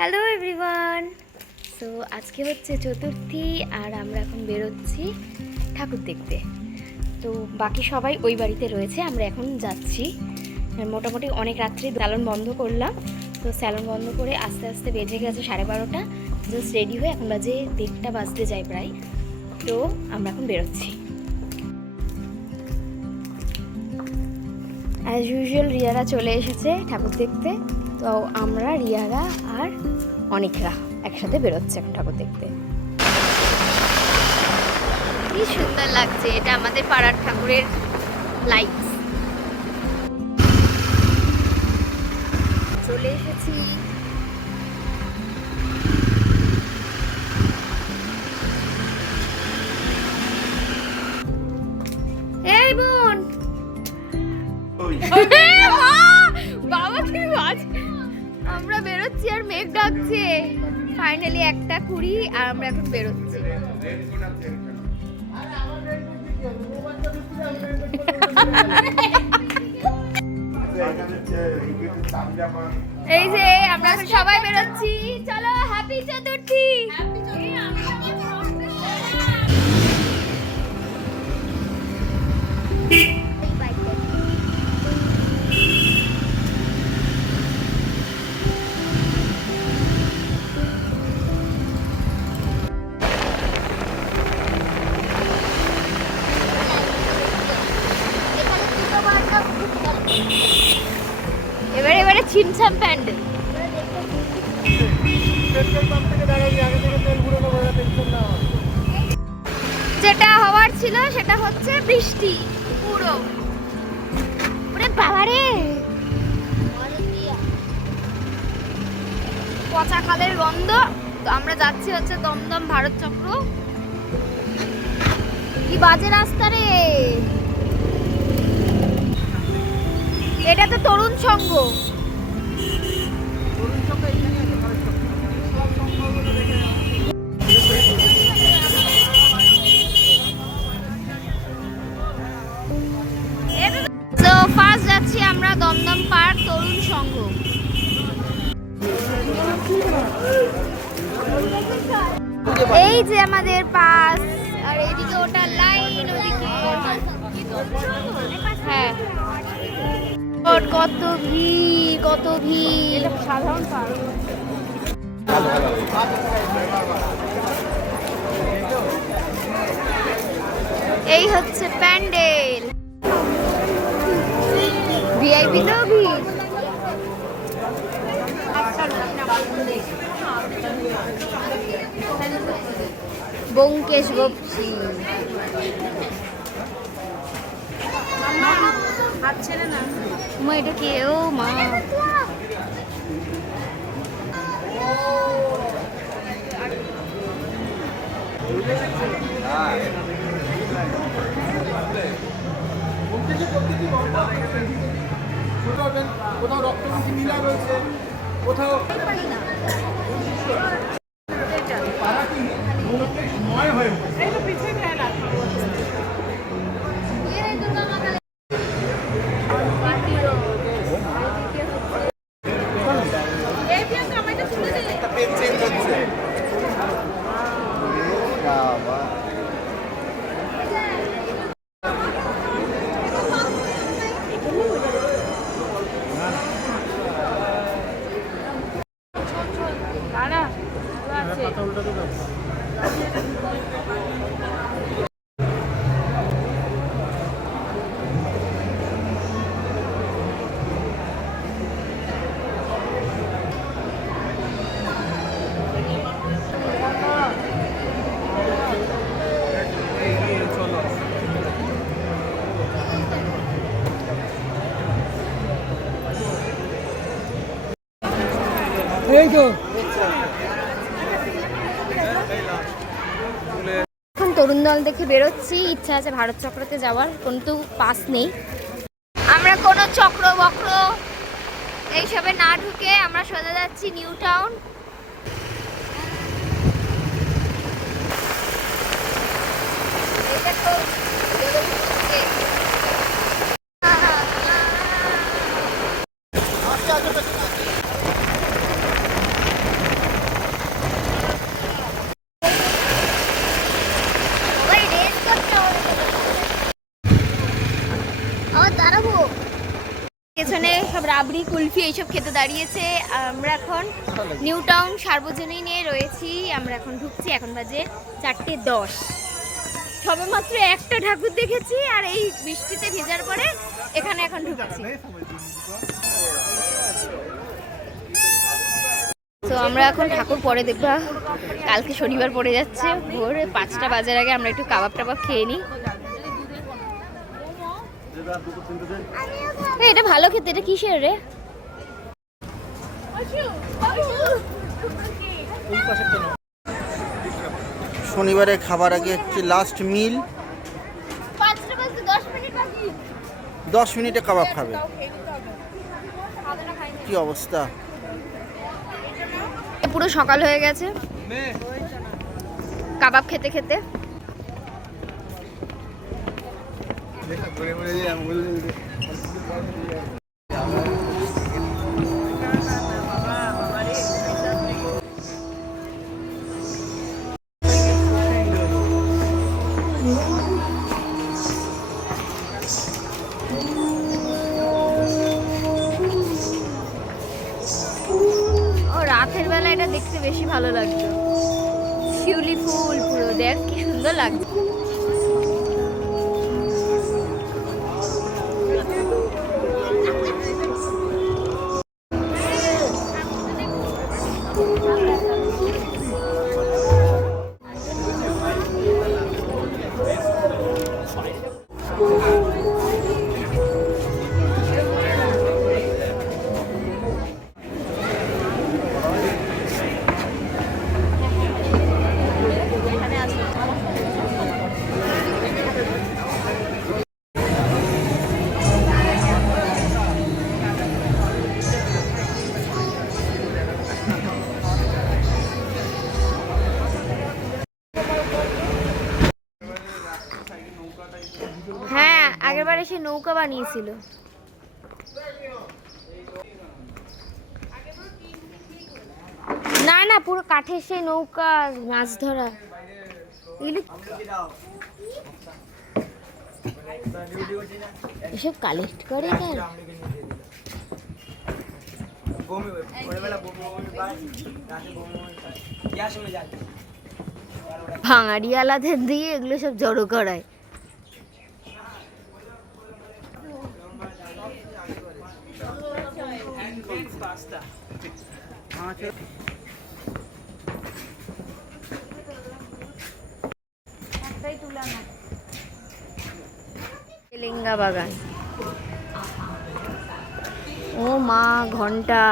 Hello everyone so আজকে হচ্ছে চতুর্থী আর আমরা এখন বেরোচ্ছি ঠাকুর দেখতে। তো বাকি সবাই ওই বাড়িতে রয়েছে, আমরা এখন যাচ্ছি। মোটামুটি অনেক রাত্রি স্যালন বন্ধ করলাম। তো স্যালন বন্ধ করে আস্তে আস্তে বেজে গেছে সাড়ে বারোটা। জাস্ট রেডি হয়ে এখন বাজে দেড়টা বাজতে যায় প্রায়। তো আমরা এখন বেরোচ্ছি। অ্যাজ ইউজুয়াল রিয়ারা চলে এসেছে ঠাকুর দেখতে। তো আমরা, রিয়ারা আর অনেকরা একসাথে বেরোচ্ছে এখন ঠাকুর দেখতে। কি সুন্দর লাগছে, এটা আমাদের পাড়ার ঠাকুরের লাইট চলে এসেছি। বেরোচ্ছি আর মেঘ ডাকছে। ফাইনালি একটা কুড়ি আর আমরা এখন বেরোচ্ছি। এই যে আমরা সবাই বেরোচ্ছি। চলো হ্যাপি চতুর্থী! ছিমছাম প্যান্ডেল যেটা হওয়ার ছিল সেটা হচ্ছে বৃষ্টি, পুরো। ওরে বাবারে! পচা খালের গন্ধ। তো আমরা যাচ্ছি হচ্ছে দমদম ভারত চক্র। কি বাজে রাস্তা রে! এটা তো তরুণ সংঘ। এই যে আমাদের পাস আর এদিকে ওটা লাইন ওদিকে হ্যাঁ। কত ভিড় কত ভিড়। সাধারণ এই হচ্ছে প্যান্ডেল। ভিআইপি তো ভিড়। বঙ্কেশ বপসি মা এটা কে? ও মা। কোথাও রক্তমুখী নীলা রয়েছে? কোথাও এখন তরুণ দল দেখে বেরোচ্ছি। ইচ্ছা আছে ভারত চক্রতে যাওয়ার, কিন্তু পাস নেই। আমরা কোনো চক্র বক্র এইসবে না ঢুকে আমরা সোজা যাচ্ছি নিউ টাউন। মুড়ি কুলফি এইসব খেতে দাঁড়িয়েছে। আমরা এখন নিউ টাউন সার্বজনীনে রয়েছি। আমরা এখন ঢুকছি, এখন বাজে চারটে দশ। সবে মাত্র একটা ঠাকুর দেখেছি আর এই বৃষ্টিতে ভেজার পরে এখানে এখন ঢুকেছি। তো আমরা এখন ঠাকুর পরে দেখবা। কালকে শনিবার পড়ে যাচ্ছে। ভোর পাঁচটা বাজার আগে আমরা একটু কাবাব টাবাব খেয়ে নিই। এটা ভালো খেতে এটা কিসের রে? শনিবারে খাবার আগে একটি লাস্ট মিল দশ দশ মিনিটে কাবাব খাবে। কি অবস্থা? পুরো সকাল হয়ে গেছে। কাবাব খেতে খেতে। রাতের বেলা এটা দেখতে বেশি ভালো লাগতো। শিউলি ফুল পুরো দেখ কি সুন্দর লাগছে। নৌকা বানিয়েছিল। না না, পুরো কাঠের সেই নৌকা মাছ ধরা। এসব কালেক্ট করে কেন? ভাঙাড়িয়ালাদের দিয়ে এগুলো সব জড়ো করায়। তেলেঙ্গা বাগান। ও মা ঘণ্টা।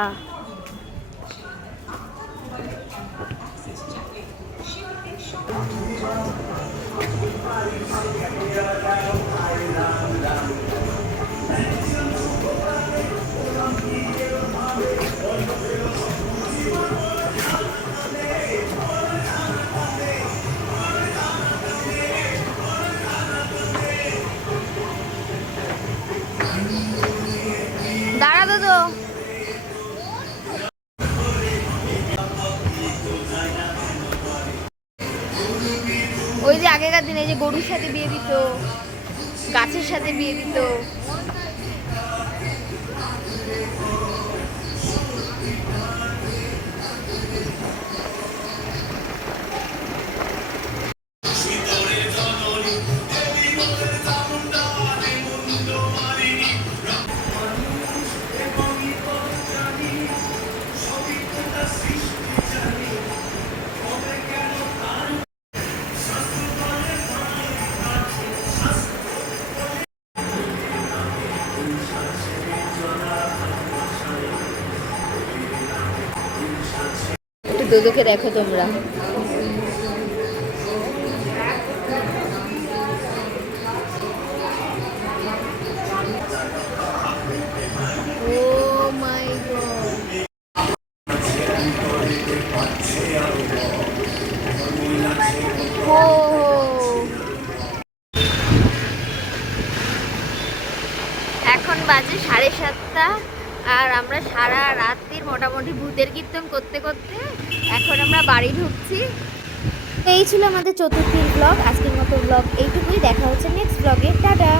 গাছের সাথে বিয়ে দিত। দোদোকে দেখো তোমরা। মাই গড হো এখন বাজে সাড়ে সাতটা, আর আমরা সারা রাত্রির মোটামুটি ভূতের কীর্তন করতে করতে এখন আমরা বাড়ি ঢুকছি। এই ছিল আমাদের চতুর্থীর ব্লগ আজকের মতো ব্লগ এইটুকুই। দেখা হচ্ছে নেক্সট ব্লগে টাটা!